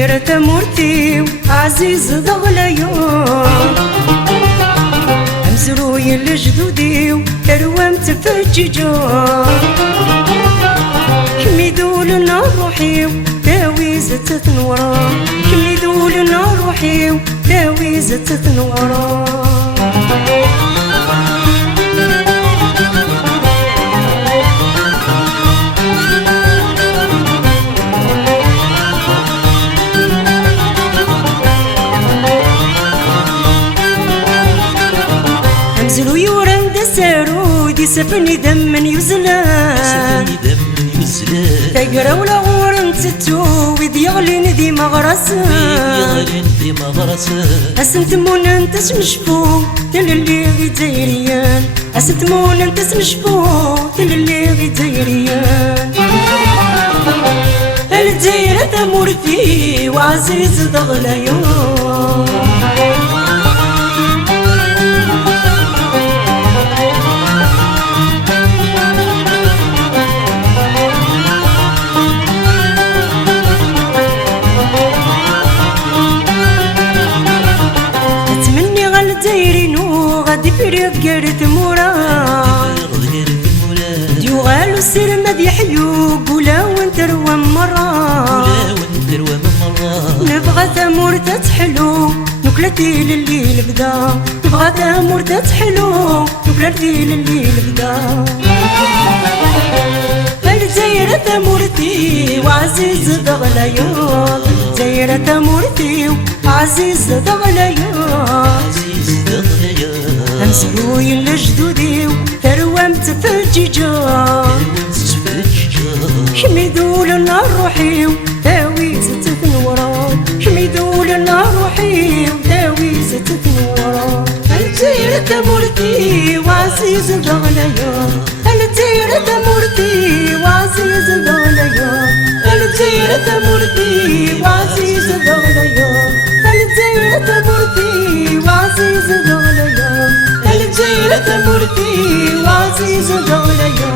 الجزيرة مورتي عزيز ضغليو أمزروي لجدودي كروام تفججو كمي دولنا روحي داوي زتت نورا كمي دولنا روحي داوي زتت نورا أمزلو يوران دسارو دي سفني دم يزلان تقرا ولا غور نتتو ويد يغلين دي مغرسان أسنتمون انت سمشفو تللي غي دايريان أسنتمون انت سمشفو تللي غي دايريان الجزيرة مورتي وعزيز ضغليون غادي فريق قرد مورا ديو غالو السر ما بيحيو قولا وانتروا مرا نبغى ثمور تتحلو نكلتي لليل بدا نبغى ثمور تتحلو نكلتي لليل بدا الجزيرة ثمورتي وعزيز ضغليون الجزيرة ثمورتي وعزيز ضغليون أمسروي لجدودي ثروام تفججو حميدو لنا روحي وداوي زتت نورا حميدو لنا روحي وداوي زتت نورا الجزيرة مورتي وعزيز ضغليون الجزيرة مورتي وعزيز ضغليون الجزيرة مورتي وعزيز ضغليون الجزيرة مورتي وعزيز ضغليون الجزيرة مورتي وعزيز ضغليون